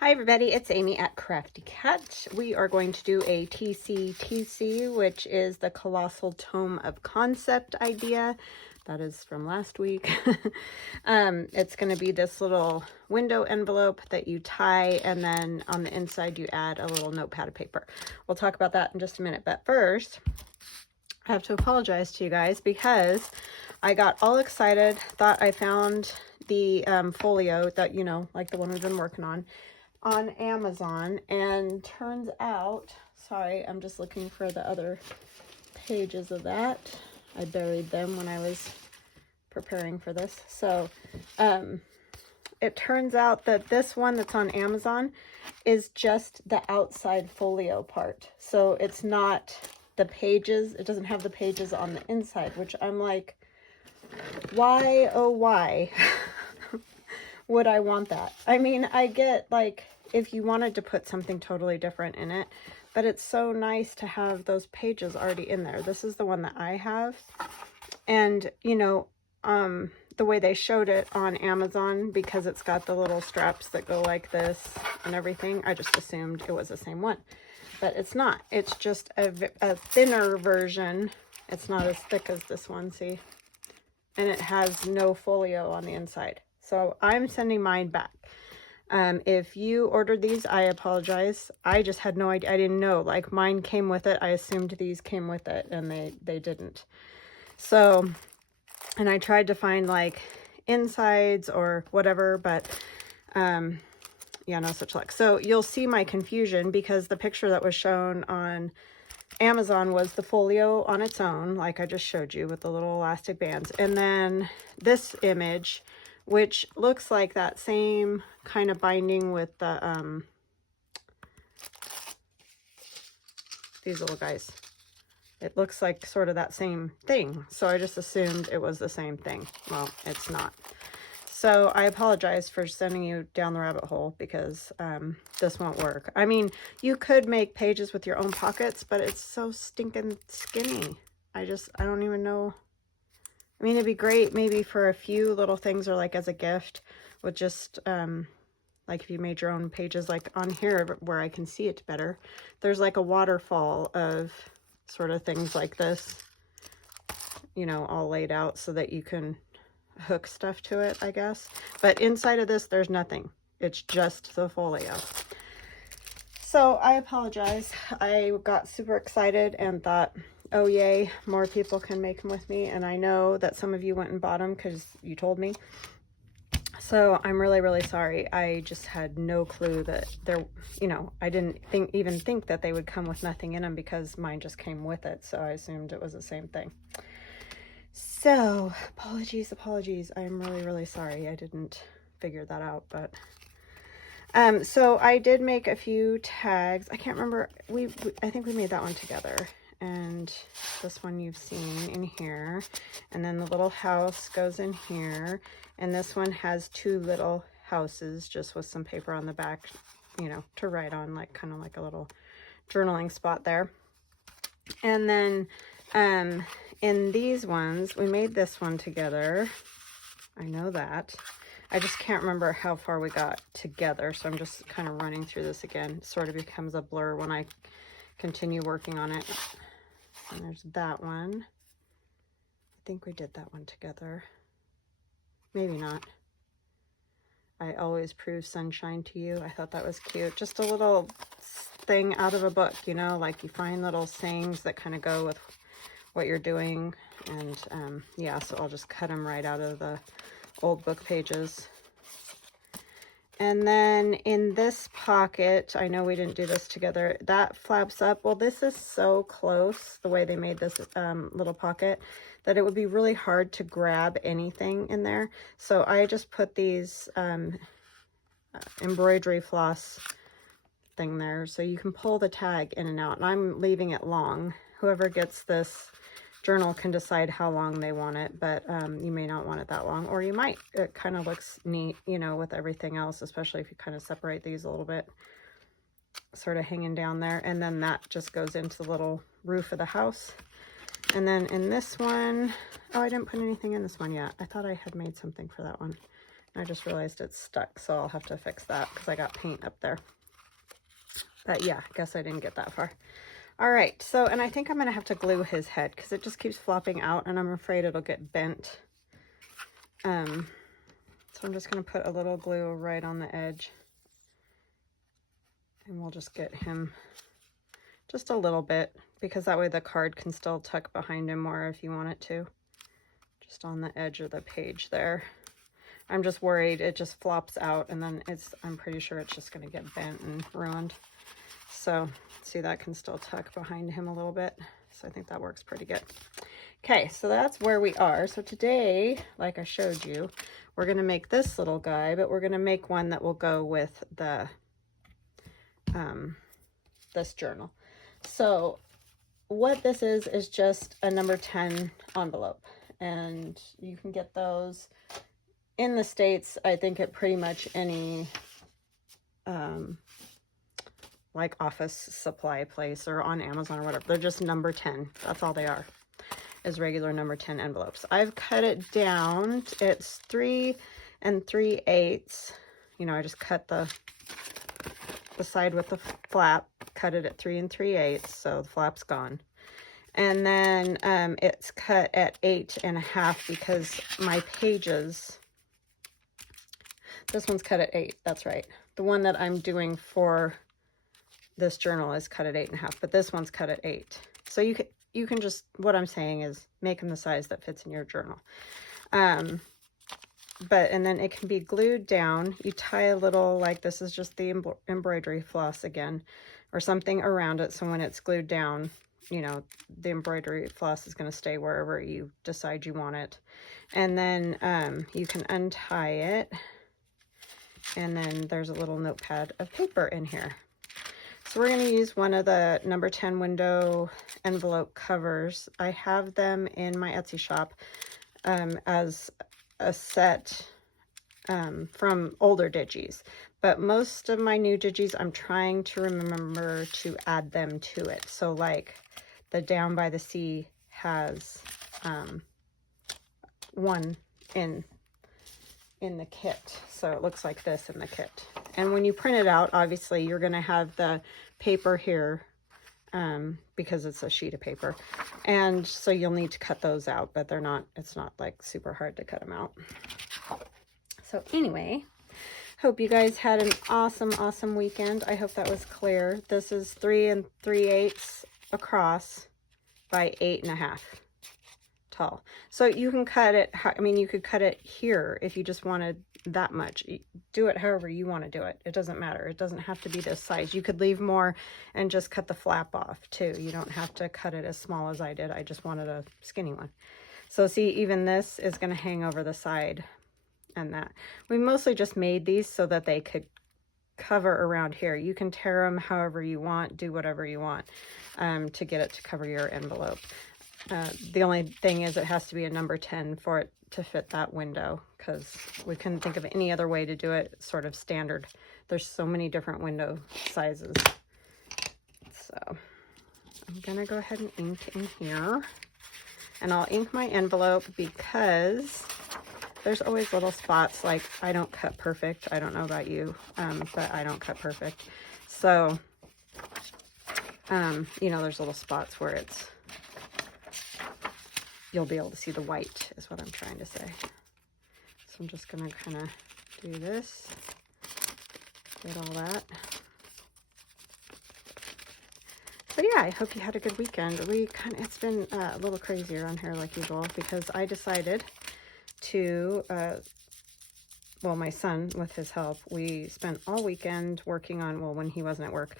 Hi everybody, it's Amy at Crafty Cat. We are going to do a TCTC, which is the Colossal Tome of Concept idea. That is from last week. It's going to be this little window envelope that you tie, and then on the inside you add a little notepad of paper. We'll talk about that in just a minute, but first I have to apologize to you guys because I got all excited, thought I found the folio that, you know, like the one we've been working on Amazon, and turns out, sorry, I'm just looking for the other pages of that. I buried them when I was preparing for this. So it turns out that this one that's on Amazon is just the outside folio part. So it's not the pages. It doesn't have the pages on the inside, which I'm like, why, oh why would I want that? I mean, I get, like, if you wanted to put something totally different in it, but it's so nice to have those pages already in there. This is the one that I have, and you know, the way they showed it on Amazon, because it's got the little straps that go like this and everything, I just assumed it was the same one, but it's not. It's just a thinner version. It's not as thick as this one, see? And it has no folio on the inside. So I'm sending mine back. If you ordered these, I apologize. I just had no idea. I didn't know. Like, mine came with it. I assumed these came with it, and they didn't. So, and I tried to find like insides or whatever, but yeah, no such luck. So you'll see my confusion because the picture that was shown on Amazon was the folio on its own, like I just showed you, with the little elastic bands. And then this image, which looks like that same kind of binding with the, these little guys. It looks like sort of that same thing. So I just assumed it was the same thing. Well, it's not. So I apologize for sending you down the rabbit hole because this won't work. I mean, you could make pages with your own pockets, but it's so stinking skinny. I don't even know. I mean, it'd be great maybe for a few little things, or like as a gift with just, like if you made your own pages, like on here where I can see it better, there's like a waterfall of sort of things like this, you know, all laid out so that you can hook stuff to it, I guess. But inside of this, there's nothing. It's just the folio. So I apologize. I got super excited and thought, oh yay, more people can make them with me. And I know that some of you went and bought them because you told me. So I'm really, really sorry. I just had no clue that there, you know, I didn't even think that they would come with nothing in them because mine just came with it. So I assumed it was the same thing. So apologies. I'm really, really sorry. I didn't figure that out, but so I did make a few tags. I can't remember. I think we made that one together. And this one you've seen in here. And then the little house goes in here. And this one has two little houses just with some paper on the back, you know, to write on, like kind of like a little journaling spot there. And then in these ones, we made this one together. I know that. I just can't remember how far we got together, so I'm just kind of running through this again. It sort of becomes a blur when I continue working on it. And there's that one. I think we did that one together. Maybe not. I always prove sunshine to you. I thought that was cute. Just a little thing out of a book, you know, like you find little sayings that kind of go with what you're doing. And yeah, so I'll just cut them right out of the old book pages. And then in this pocket, I know we didn't do this together, that flaps up. Well, this is so close, the way they made this little pocket, that it would be really hard to grab anything in there. So I just put these embroidery floss thing there, so you can pull the tag in and out. And I'm leaving it long. Whoever gets this journal can decide how long they want it, but you may not want it that long, or you might. It kind of looks neat, you know, with everything else, especially if you kind of separate these a little bit, sort of hanging down there. And then that just goes into the little roof of the house. And then in this one, oh, I didn't put anything in this one yet. I thought I had made something for that one. I just realized it's stuck, so I'll have to fix that because I got paint up there. But yeah, I guess I didn't get that far. All right, so, and I think I'm gonna have to glue his head because it just keeps flopping out and I'm afraid it'll get bent. So I'm just gonna put a little glue right on the edge and we'll just get him just a little bit because that way the card can still tuck behind him more if you want it to. Just on the edge of the page there. I'm just worried it just flops out and then I'm pretty sure it's just gonna get bent and ruined. So see, that can still tuck behind him a little bit. So I think that works pretty good. Okay, so that's where we are. So today, like I showed you, we're gonna make this little guy, but we're gonna make one that will go with the this journal. So what this is just a number 10 envelope, and you can get those in the States, I think, at pretty much any like office supply place or on Amazon or whatever. They're just number 10. That's all they are, is regular number 10 envelopes. I've cut it down. It's 3 3/8. You know, I just cut the side with the flap, cut it at 3 3/8, so the flap's gone. And then it's cut at 8 1/2 because my pages, this one's cut at 8, that's right. The one that I'm doing for this journal is cut at 8 1/2, but this one's cut at 8. So you can just, what I'm saying is make them the size that fits in your journal. And then it can be glued down. You tie a little, like this is just the embroidery floss again, or something around it. So when it's glued down, you know, the embroidery floss is going to stay wherever you decide you want it. And then you can untie it. And then there's a little notepad of paper in here. So we're going to use one of the number 10 window envelope covers. I have them in my Etsy shop as a set from older digis. But most of my new digis, I'm trying to remember to add them to it. So like the Down by the Sea has one in the kit. So it looks like this in the kit. And when you print it out, obviously you're going to have the paper here because it's a sheet of paper. And so you'll need to cut those out, but it's not like super hard to cut them out. So anyway, hope you guys had an awesome weekend. I hope that was clear. This is 3 3/8 across by 8 1/2 tall. So you can cut it, I mean, you could cut it here if you just wanted that much. Do it however you want to do it. It doesn't matter. It doesn't have to be this size. You could leave more and just cut the flap off too. You don't have to cut it as small as I did. I just wanted a skinny one. So see, even this is going to hang over the side, and that. We mostly just made these so that they could cover around here. You can tear them however you want, do whatever you want to get it to cover your envelope. The only thing is it has to be a number 10 for it to fit that window, because we couldn't think of any other way to do it. It's sort of standard. There's so many different window sizes. So I'm gonna go ahead and ink in here, and I'll ink my envelope because there's always little spots. Like, I don't cut perfect. I don't know about you, but I don't cut perfect. So you know, there's little spots where you'll be able to see the white is what I'm trying to say. So I'm just going to kind of do this, get all that. But yeah, I hope you had a good weekend. It's been a little crazy around here like usual because I decided to, well, my son, with his help, we spent all weekend working on, well, when he wasn't at work,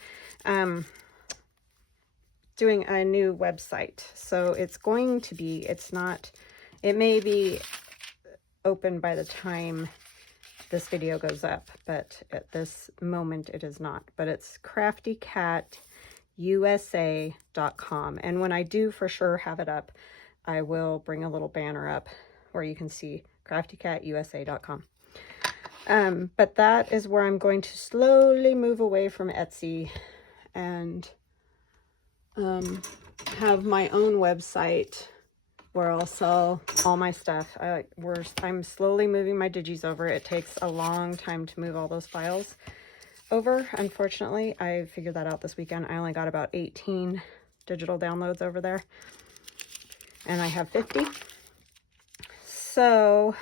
doing a new website. So it's going to be, it may be open by the time this video goes up, but at this moment it is not. But it's craftycatusa.com. And when I do for sure have it up, I will bring a little banner up where you can see craftycatusa.com. But that is where I'm going to slowly move away from Etsy and have my own website where I'll sell all my stuff. I'm slowly moving my digis over. It takes a long time to move all those files over. Unfortunately, I figured that out this weekend. I only got about 18 digital downloads over there, and I have 50. So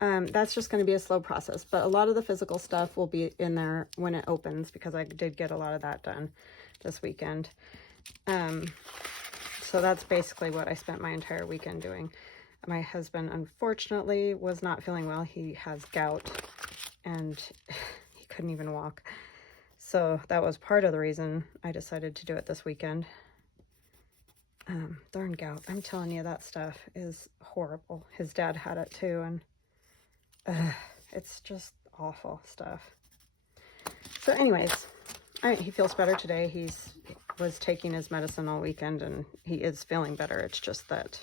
that's just going to be a slow process, but a lot of the physical stuff will be in there when it opens, because I did get a lot of that done this weekend. So that's basically what I spent my entire weekend doing. My husband, unfortunately, was not feeling well. He has gout, and he couldn't even walk. So that was part of the reason I decided to do it this weekend. Darn gout. I'm telling you, that stuff is horrible. His dad had it too, and it's just awful stuff. So anyways, he feels better today. He was taking his medicine all weekend, and he is feeling better. It's just that,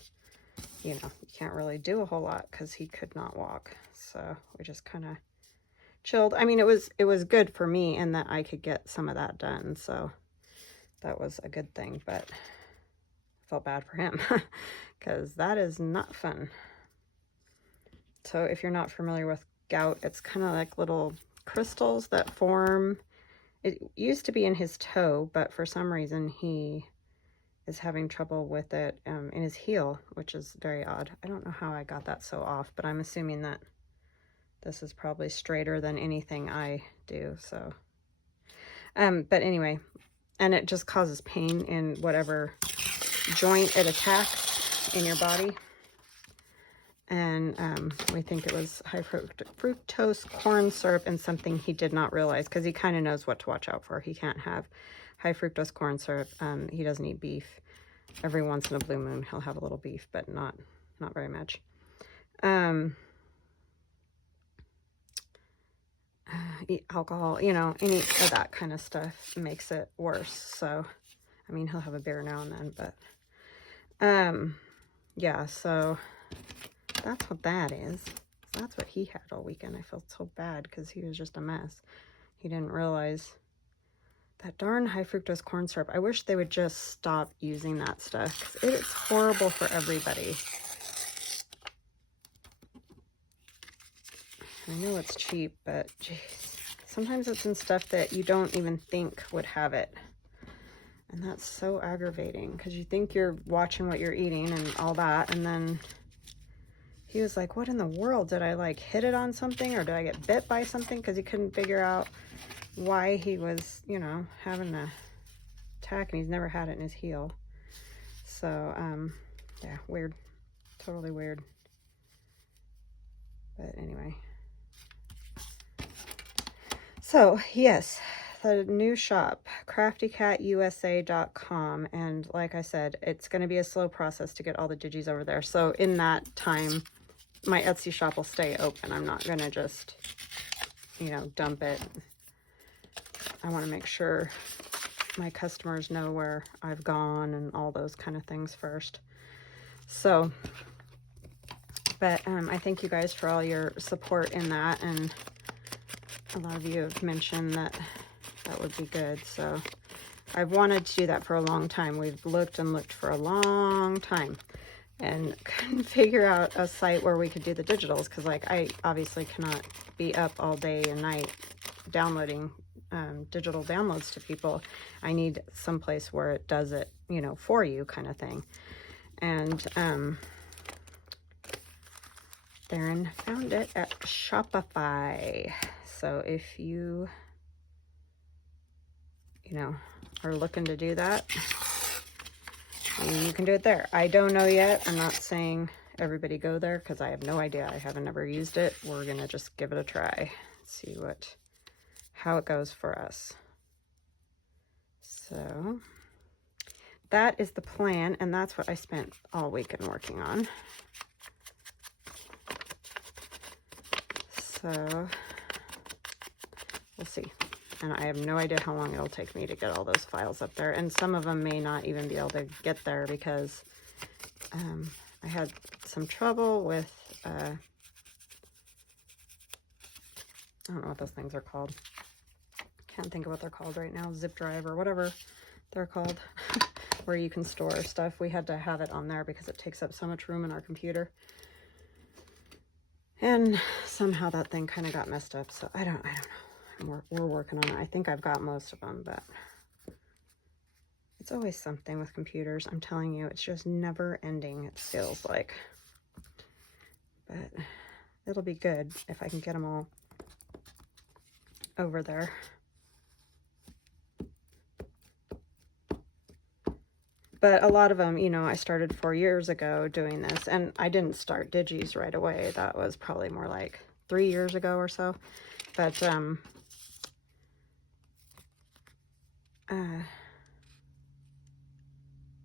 you can't really do a whole lot because he could not walk. So we just kind of chilled. I mean, it was good for me in that I could get some of that done. So that was a good thing, but I felt bad for him because that is not fun. So if you're not familiar with gout, it's kind of like little crystals that form. It used to be in his toe, but for some reason he is having trouble with it in his heel, which is very odd. I don't know how I got that so off, but I'm assuming that this is probably straighter than anything I do. So, but anyway, and it just causes pain in whatever joint it attacks in your body. And we think it was high fructose corn syrup, and something he did not realize, because he kind of knows what to watch out for. He can't have high fructose corn syrup. He doesn't eat beef. Every once in a blue moon he'll have a little beef, but not very much. Eat alcohol, any of that kind of stuff makes it worse. So I mean, he'll have a beer now and then, but yeah, so that's what that is. That's what he had all weekend. I felt so bad because he was just a mess. He didn't realize that darn high fructose corn syrup. I wish they would just stop using that stuff, because it is horrible for everybody. I know it's cheap, but geez, sometimes it's in stuff that you don't even think would have it. And that's so aggravating, because you think you're watching what you're eating and all that, and then he was like, what in the world? Did I like hit it on something, or did I get bit by something? Because he couldn't figure out why he was, having an attack, and he's never had it in his heel. So, yeah, weird. Totally weird. But anyway. So, yes, the new shop, craftycatusa.com, and like I said, it's going to be a slow process to get all the digis over there. So in that time, my Etsy shop will stay open. I'm not going to just, dump it. I want to make sure my customers know where I've gone and all those kind of things first. So, but I thank you guys for all your support in that, and a lot of you have mentioned that would be good. So I've wanted to do that for a long time. We've looked and looked for a long time and couldn't figure out a site where we could do the digitals, because like I obviously cannot be up all day and night downloading digital downloads to people. I need some place where it does it, for you, kind of thing. And Theron found it at Shopify. So if you are looking to do that, you can do it there. I don't know yet. I'm not saying everybody go there, because I have no idea. I haven't ever used it. We're gonna just give it a try, see how it goes for us. So that is the plan, and that's what I spent all weekend working on. So we'll see. And I have no idea how long it'll take me to get all those files up there. And some of them may not even be able to get there, because I had some trouble with, I don't know what those things are called. Can't think of what they're called right now. Zip drive or whatever they're called. where you can store stuff. We had to have it on there because it takes up so much room in our computer. And somehow that thing kind of got messed up. So I don't know. We're working on it. I think I've got most of them, but it's always something with computers. I'm telling you, it's just never ending, it feels like. But it'll be good if I can get them all over there. But a lot of them, you know, I started 4 years ago doing this, and I didn't start Digis right away. That was probably more like 3 years ago or so. But,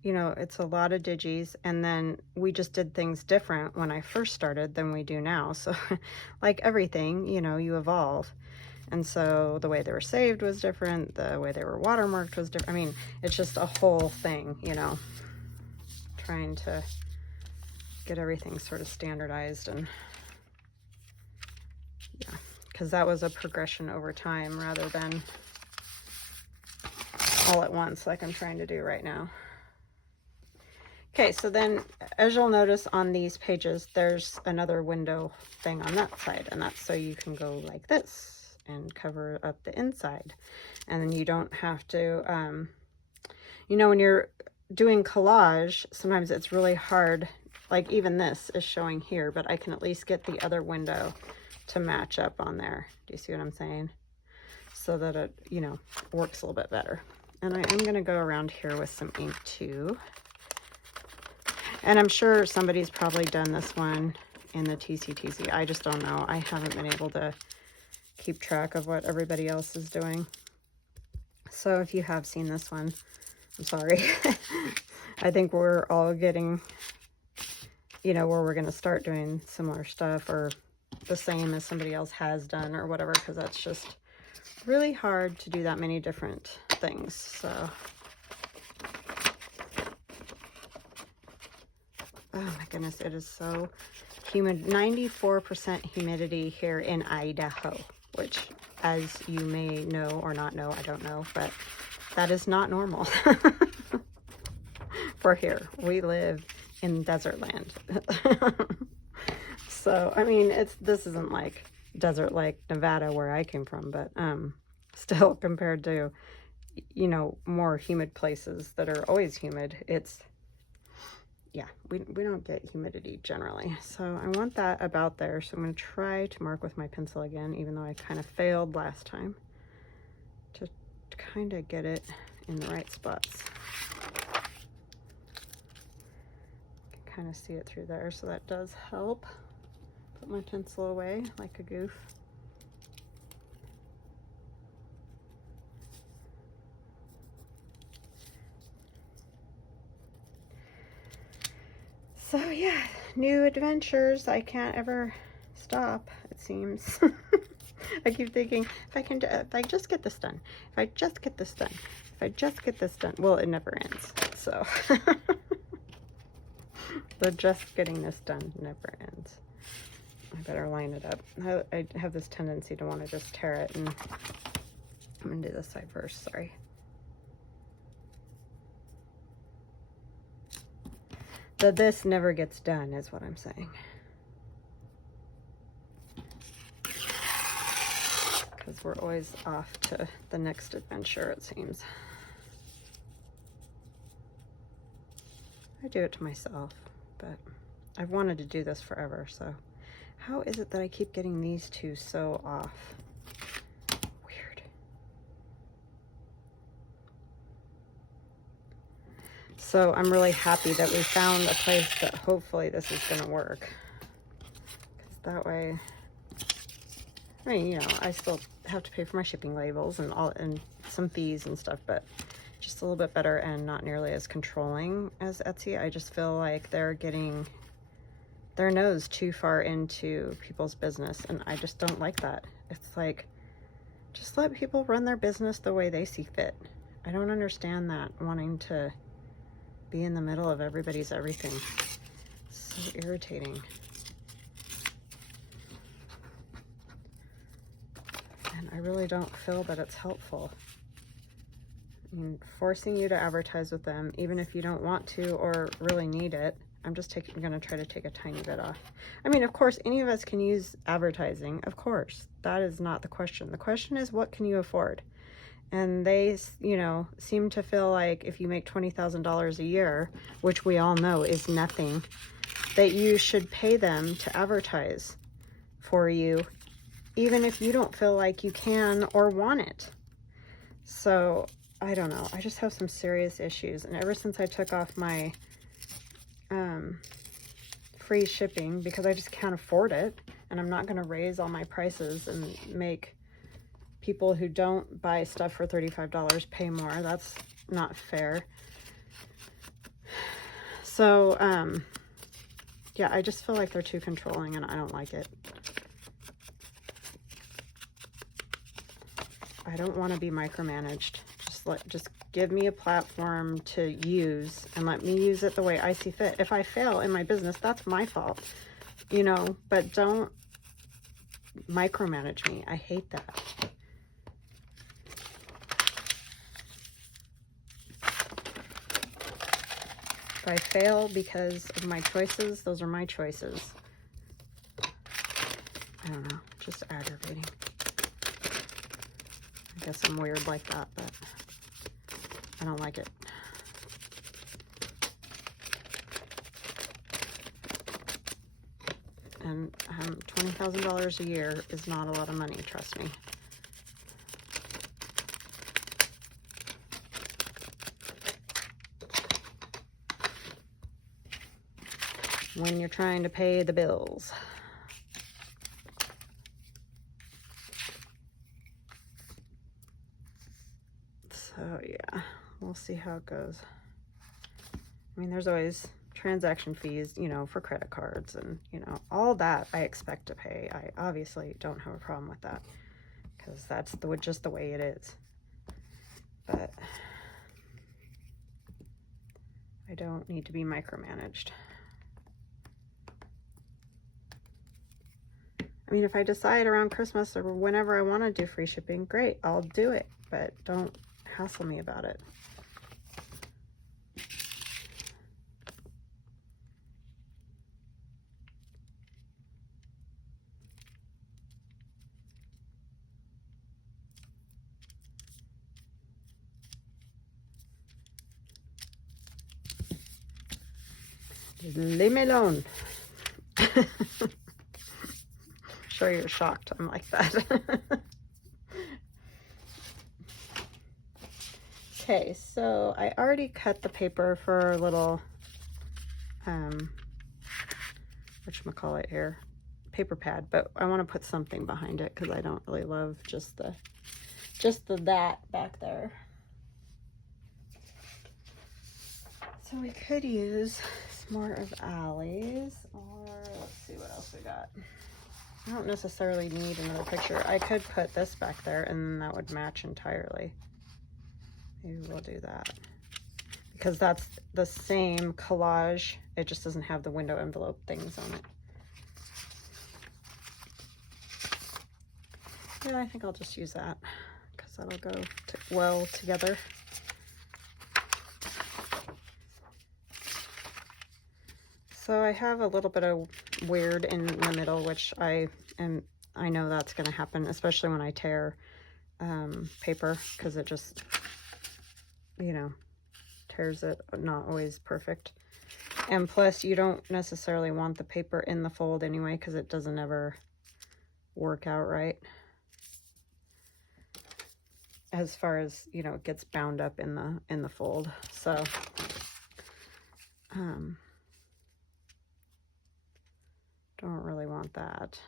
you know, it's a lot of Digis, and then we just did things different when I first started than we do now. So, like everything, you know, you evolve. And so the way they were saved was different. The way they were watermarked was different. I mean, it's just a whole thing, you know, trying to get everything sort of standardized. And yeah, because that was a progression over time rather than all at once like I'm trying to do right now. Okay, so then as you'll notice on these pages, there's another window thing on that side, and that's so you can go like this and cover up the inside. And then you don't have to, you know, when you're doing collage, sometimes it's really hard. Like even this is showing here, but I can at least get the other window to match up on there. Do you see what I'm saying? So that it, you know, works a little bit better. And I am going to go around here with some ink too. And I'm sure somebody's probably done this one in the TCTC. I just don't know. I haven't been able to keep track of what everybody else is doing. So if you have seen this one, I'm sorry. I think we're all getting, you know, where we're going to start doing similar stuff or the same as somebody else has done or whatever, because that's just really hard to do that many different things. So oh my goodness, it is so humid. 94% humidity here in Idaho, which, as you may know or not know, I don't know, but that is not normal for here. We live in desert land. So, I mean, this isn't like desert like Nevada where I came from, but still compared to, you know, more humid places that are always humid, it's, yeah, we don't get humidity generally. So I want that about there. So I'm going to try to mark with my pencil again, even though I kind of failed last time, to kind of get it in the right spots. You can kind of see it through there, so that does help. Put my pencil away like a goof. So yeah, new adventures. I can't ever stop, it seems. I keep thinking, if I just get this done, if I just get this done, if I just get this done. Well, it never ends. So the just getting this done never ends. I better line it up. I have this tendency to want to just tear it, and I'm gonna do this side first, sorry. This never gets done is what I'm saying. Because we're always off to the next adventure, it seems. I do it to myself, but I've wanted to do this forever, so how is it that I keep getting these two so off? Weird. So I'm really happy that we found a place that hopefully this is going to work. Because that way, I mean, you know, I still have to pay for my shipping labels and all, and some fees and stuff, but just a little bit better and not nearly as controlling as Etsy. I just feel like they're getting their nose too far into people's business, and I just don't like that. It's like, just let people run their business the way they see fit. I don't understand that, wanting to be in the middle of everybody's everything. It's so irritating. And I really don't feel that it's helpful. I mean, forcing you to advertise with them, even if you don't want to or really need it. I'm just going to try to take a tiny bit off. I mean, of course, any of us can use advertising. Of course, that is not the question. The question is, what can you afford? And they, you know, seem to feel like if you make $20,000 a year, which we all know is nothing, that you should pay them to advertise for you, even if you don't feel like you can or want it. So, I don't know. I just have some serious issues. And ever since I took off my free shipping, because I just can't afford it, and I'm not going to raise all my prices and make people who don't buy stuff for $35 pay more. That's not fair. So, yeah, I just feel like they're too controlling, and I don't like it. I don't want to be micromanaged. Just give me a platform to use and let me use it the way I see fit. If I fail in my business, that's my fault, you know, but don't micromanage me. I hate that. If I fail because of my choices, those are my choices. I don't know, just aggravating. I guess I'm weird like that, but I don't like it. And $20,000 a year is not a lot of money, trust me. When you're trying to pay the bills. So yeah, we'll see how it goes. I mean, there's always transaction fees, you know, for credit cards and, you know, all that I expect to pay. I obviously don't have a problem with that because that's just the way it is. But I don't need to be micromanaged. I mean, if I decide around Christmas or whenever I want to do free shipping, great, I'll do it. But don't hassle me about it. Leave me alone. Sure you're shocked I'm like that. Okay, so I already cut the paper for a little whatchamacallit here, paper pad, but I want to put something behind it because I don't really love just the that back there. So we could use some more of Allie's, or let's see what else we got. I don't necessarily need another picture. I could put this back there and that would match entirely. Maybe we'll do that. Because that's the same collage. It just doesn't have the window envelope things on it. Yeah, I think I'll just use that because that'll go well together. So I have a little bit of weird in the middle, which I know that's going to happen, especially when I tear paper, because it just, you know, tears it, not always perfect. And plus, you don't necessarily want the paper in the fold anyway, because it doesn't ever work out right. As far as, you know, it gets bound up in the fold. So, don't really want that.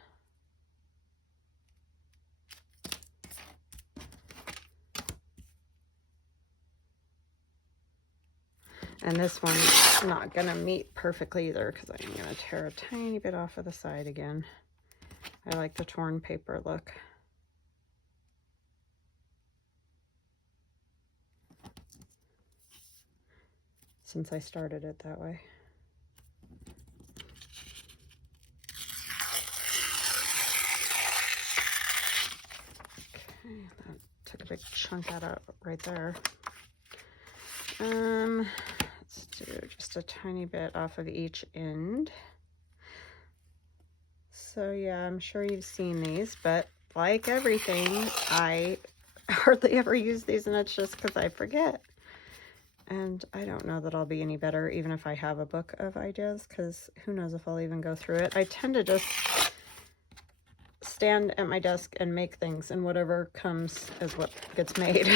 And this one's not gonna meet perfectly either because I'm gonna tear a tiny bit off of the side again. I like the torn paper look. Since I started it that way. Okay, that took a big chunk out of right there. Let's do just a tiny bit off of each end. So yeah, I'm sure you've seen these, but like everything, I hardly ever use these, and it's just because I forget. And I don't know that I'll be any better even if I have a book of ideas, because who knows if I'll even go through it. I tend to just stand at my desk and make things, and whatever comes is what gets made.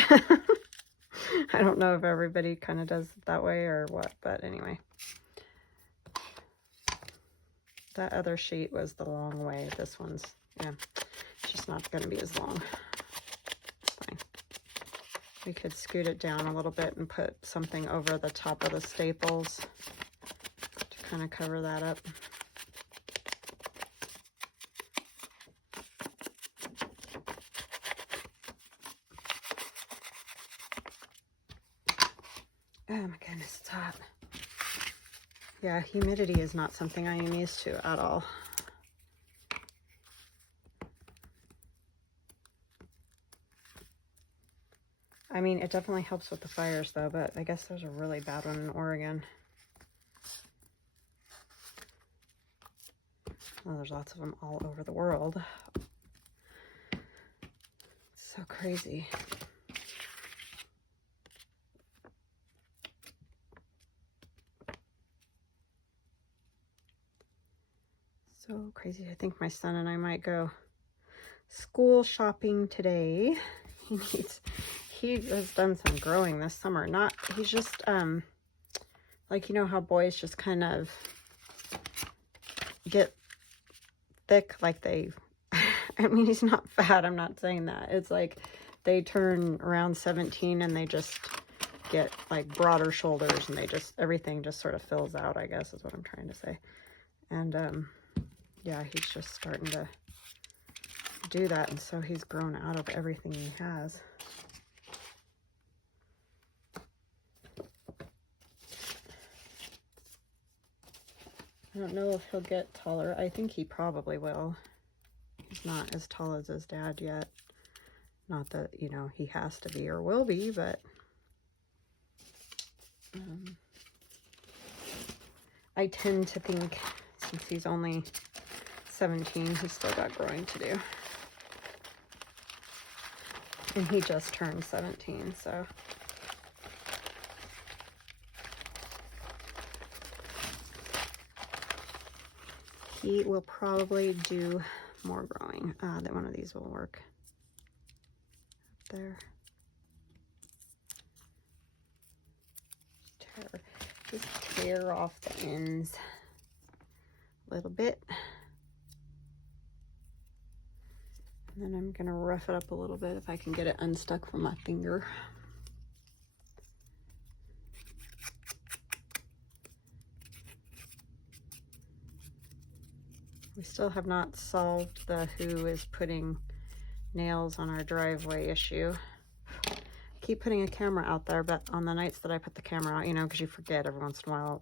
I don't know if everybody kind of does it that way or what, but anyway. That other sheet was the long way. This one's, yeah, it's just not going to be as long. It's fine. We could scoot it down a little bit and put something over the top of the staples to kind of cover that up. Oh my goodness, it's hot. Yeah, humidity is not something I am used to at all. I mean, it definitely helps with the fires though, but I guess there's a really bad one in Oregon. Well, there's lots of them all over the world. It's so crazy. So crazy. I think my son and I might go school shopping today. He has done some growing this summer. He's just, like, you know how boys just kind of get thick, like they, I mean, he's not fat, I'm not saying that. It's like they turn around 17 and they just get like broader shoulders, and everything just sort of fills out, I guess is what I'm trying to say. And, yeah, he's just starting to do that, and so he's grown out of everything he has. I don't know if he'll get taller. I think he probably will. He's not as tall as his dad yet. Not that, you know, he has to be or will be, but I tend to think since he's only 17, he's still got growing to do. And he just turned 17, so. He will probably do more growing. That one of these will work. Up there. Just tear off the ends a little bit. And then I'm gonna rough it up a little bit if I can get it unstuck from my finger. We still have not solved the who is putting nails on our driveway issue. I keep putting a camera out there, but on the nights that I put the camera out, you know, because you forget every once in a while,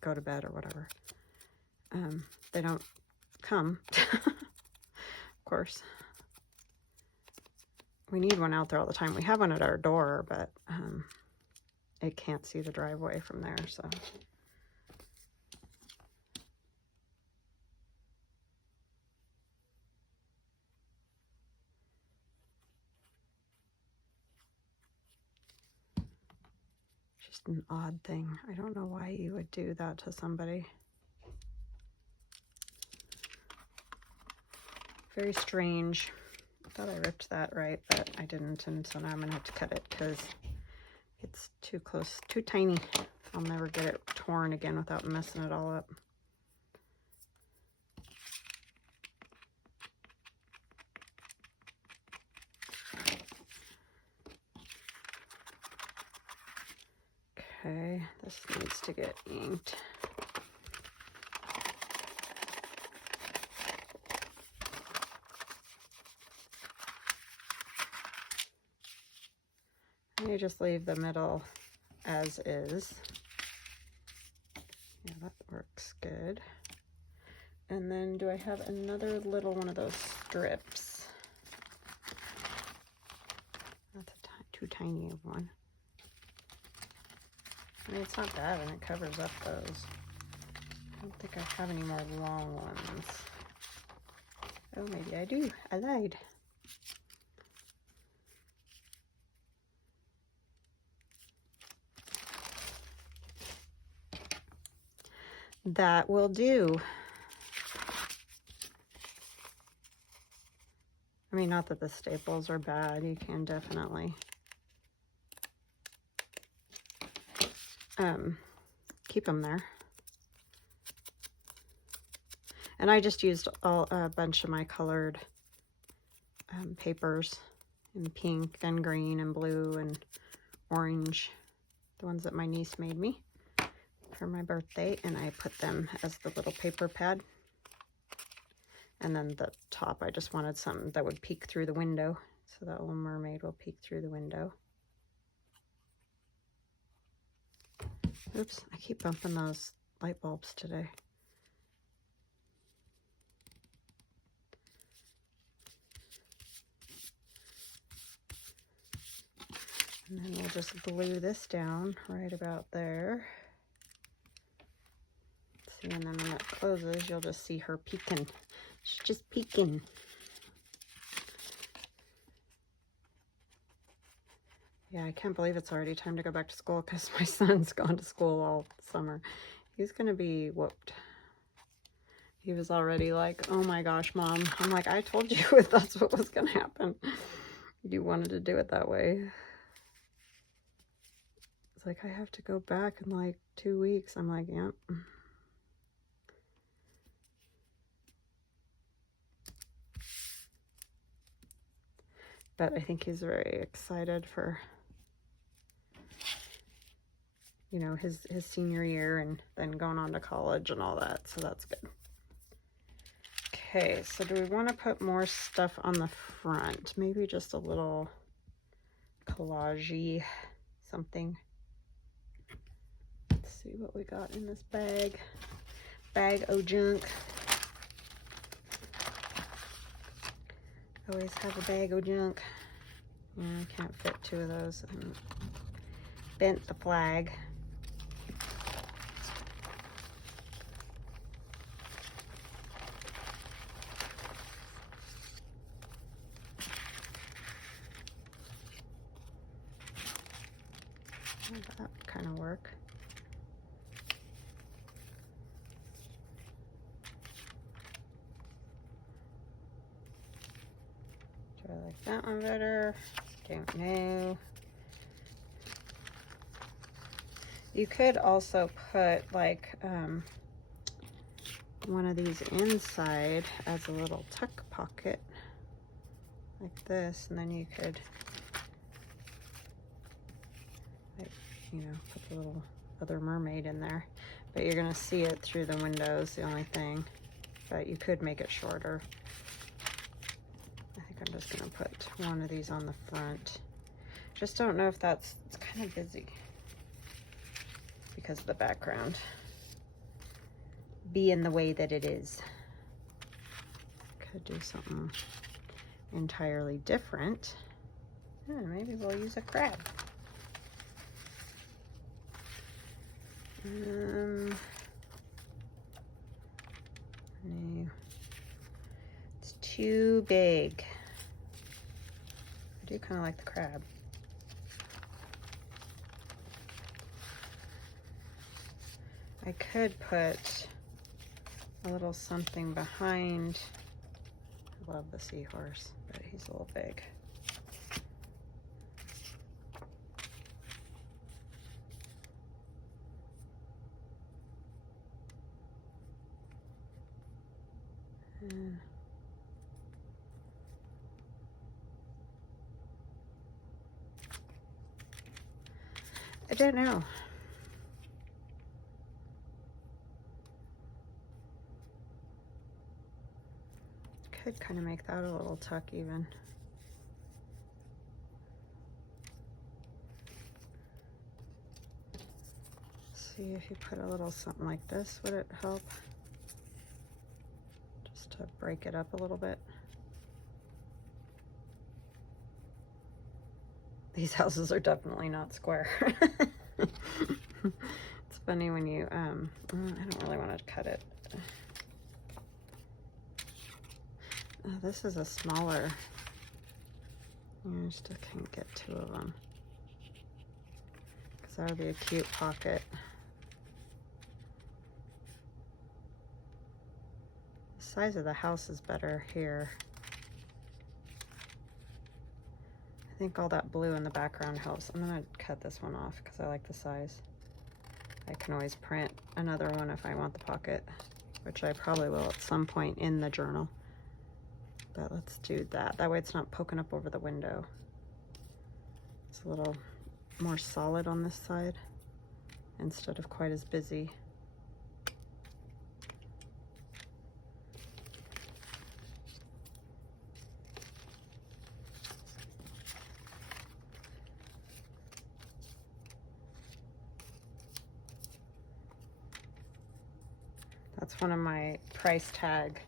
go to bed or whatever, they don't come. Of course. We need one out there all the time. We have one at our door, but it can't see the driveway from there, so. Just an odd thing. I don't know why you would do that to somebody. Very strange. I thought I ripped that right, but I didn't, and so now I'm gonna have to cut it because it's too close, too tiny. I'll never get it torn again without messing it all up. Okay, this needs to get inked. You just leave the middle as is. Yeah, that works good. And then do I have another little one of those strips? That's too tiny of one. I mean, it's not bad, and it covers up those. I don't think I have any more long ones. Oh, maybe I do. I lied. That will do. I mean, not that the staples are bad. You can definitely keep them there. And I just used a bunch of my colored papers in pink and green and blue and orange, the ones that my niece made me for my birthday, and I put them as the little paper pad. And then the top, I just wanted something that would peek through the window, so that little mermaid will peek through the window. Oops, I keep bumping those light bulbs today. And then we'll just glue this down right about there. See, and then when it closes, you'll just see her peeking. She's just peeking. Yeah, I can't believe it's already time to go back to school because my son's gone to school all summer. He's going to be whooped. He was already like, oh my gosh, Mom. I'm like, I told you that's what was going to happen. You wanted to do it that way. It's like, I have to go back in like 2 weeks. I'm like, yep. But I think he's very excited for, you know, his senior year and then going on to college and all that. So that's good. Okay, so do we want to put more stuff on the front? Maybe just a little collage-y something. Let's see what we got in this bag. Bag o' junk. Always have a bag of junk. Yeah, I can't fit 2 of those. Bent the flag. Oh, that would kind of work. Do I like that one better? Don't know. You could also put like one of these inside as a little tuck pocket like this, and then you could, like, you know, put the little other mermaid in there, but you're gonna see it through the windows, the only thing. But you could make it shorter. I think I'm just gonna put one of these on the front. Just don't know if it's kind of busy because of the background being the way that it is. Could do something entirely different. Yeah, maybe we'll use a crab. No, it's too big. I do kind of like the crab. I could put a little something behind. I love the seahorse, but he's a little big. I don't know. Could kind of make that a little tuck even. See if you put a little something like this, would it help? Just to break it up a little bit. These houses are definitely not square. It's funny when you, I don't really want to cut it. Oh, this is a smaller, I still can't get 2 of them. Because that would be a cute pocket. The size of the house is better here. I think all that blue in the background helps. I'm gonna cut this one off because I like the size. I can always print another one if I want the pocket, which I probably will at some point in the journal. But let's do that. That way it's not poking up over the window. It's a little more solid on this side instead of quite as busy. That's one of my price tag,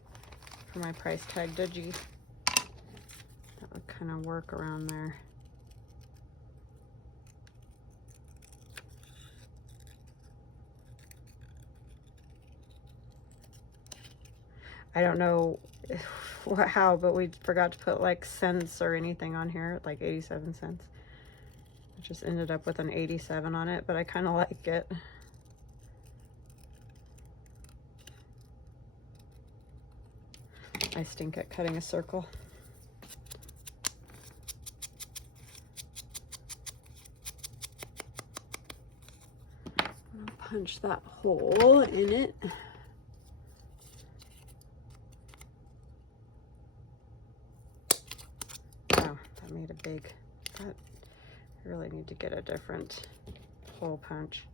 for my price tag digi. That would kind of work around there. I don't know how, but we forgot to put like cents or anything on here, like 87 cents. I just ended up with an 87 on it, but I kind of like it. I stink at cutting a circle. I'll punch that hole in it. Oh, that made a big, I really need to get a different hole punch.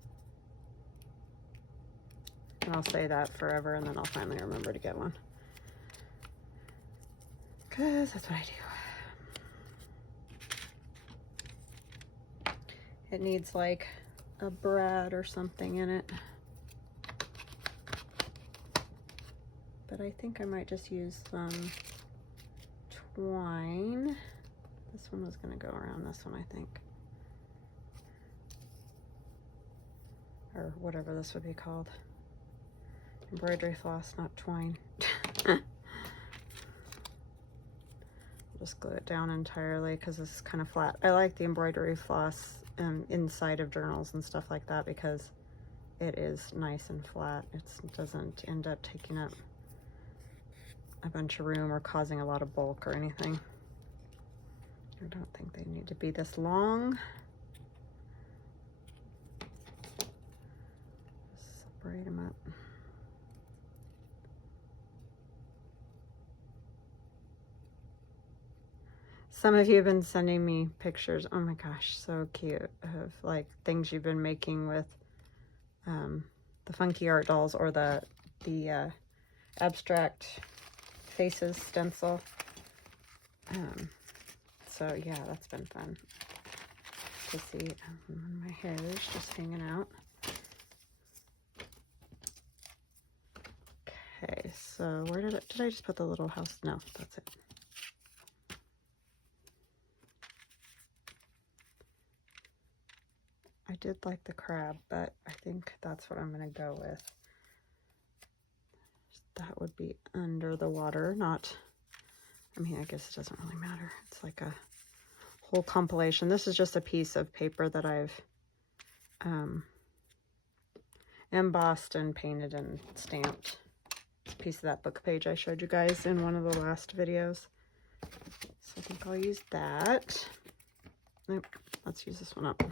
And I'll say that forever, and then I'll finally remember to get one. Because that's what I do. It needs like a brad or something in it. But I think I might just use some twine. This one was going to go around this one, I think. Or whatever this would be called. Embroidery floss, not twine. Just glue it down entirely because this is kind of flat. I like the embroidery floss inside of journals and stuff like that because it is nice and flat. It doesn't end up taking up a bunch of room or causing a lot of bulk or anything. I don't think they need to be this long. Just separate them up. Some of you have been sending me pictures, oh my gosh, so cute, of like things you've been making with the funky art dolls or the abstract faces stencil. So yeah, that's been fun to see. My hair is just hanging out. Okay, so where did I just put the little house? No, that's it. I did like the crab, but I think that's what I'm going to go with. That would be under the water, not, I mean, I guess it doesn't really matter. It's like a whole compilation. This is just a piece of paper that I've embossed and painted and stamped. It's a piece of that book page I showed you guys in one of the last videos. So I think I'll use that. Nope, let's use this one up.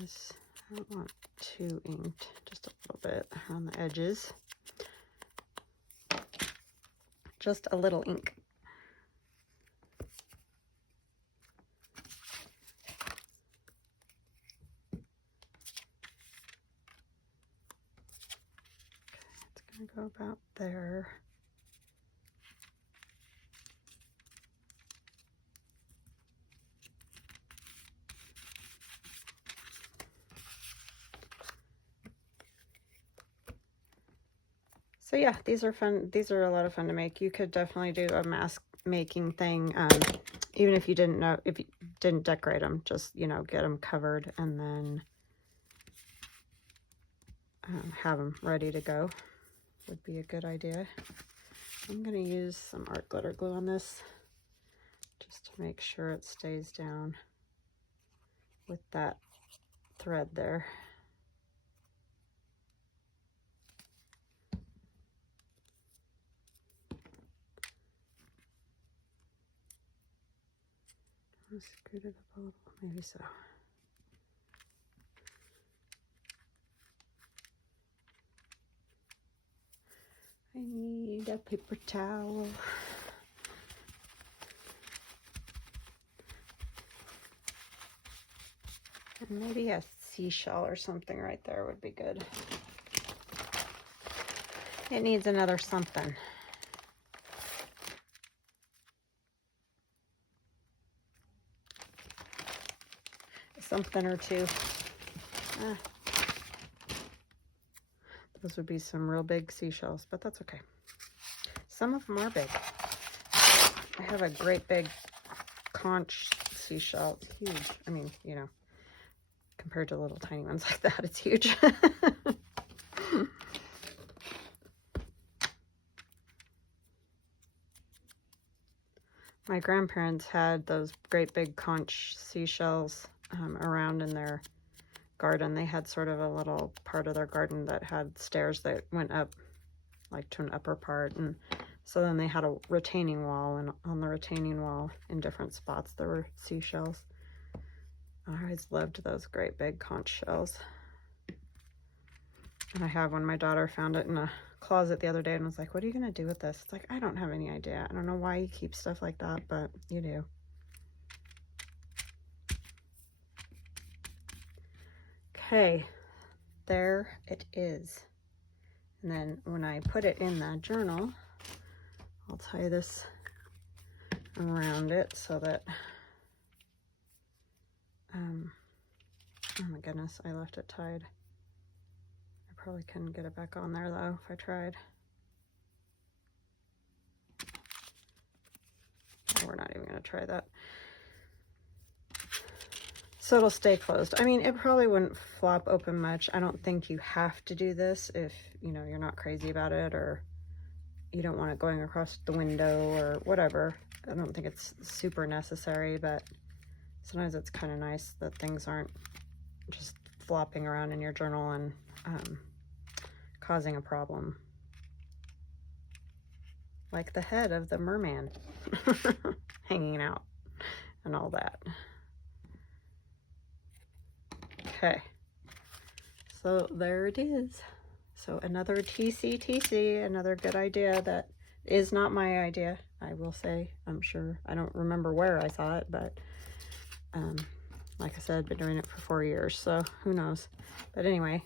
This, I don't want too inked, just a little bit around the edges. Just a little ink. Okay, it's going to go about there. So yeah, these are fun. These are a lot of fun to make. You could definitely do a mask making thing, even if you didn't know, if you didn't decorate them, just, you know, get them covered and then have them ready to go would be a good idea. I'm going to use some art glitter glue on this just to make sure it stays down with that thread there. I screwed it up a little, maybe so. I need a paper towel. And maybe a seashell or something right there would be good. It needs another something. Something or two. Those would be some real big seashells, but that's okay. Some of them are big. I have a great big conch seashell. It's huge. I mean, you know, compared to little tiny ones like that, it's huge. My grandparents had those great big conch seashells around in their garden. They had sort of a little part of their garden that had stairs that went up like to an upper part, and so then they had a retaining wall, and on the retaining wall in different spots there were seashells. I always loved those great big conch shells. And I have one. My daughter found it in a closet the other day and was like, what are you gonna do with this? It's like, I don't have any idea. I don't know why you keep stuff like that, but you do. Okay, there it is. And then when I put it in that journal, I'll tie this around it so that, oh my goodness, I left it tied. I probably couldn't get it back on there though if I tried. We're not even gonna try that. So it'll stay closed. I mean, it probably wouldn't flop open much. I don't think you have to do this if, you know, you're not crazy about it or you don't want it going across the window or whatever. I don't think it's super necessary, but sometimes it's kind of nice that things aren't just flopping around in your journal and causing a problem. Like the head of the merman hanging out and all that. Okay, so there it is. So another TCTC, another good idea that is not my idea, I will say. I'm sure, I don't remember where I saw it, but like I said, I've been doing it for 4 years, so who knows. But anyway,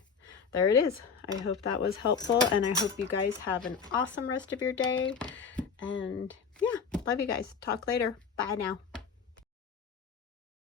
there it is. I hope that was helpful, and I hope you guys have an awesome rest of your day. And yeah, love you guys. Talk later. Bye now.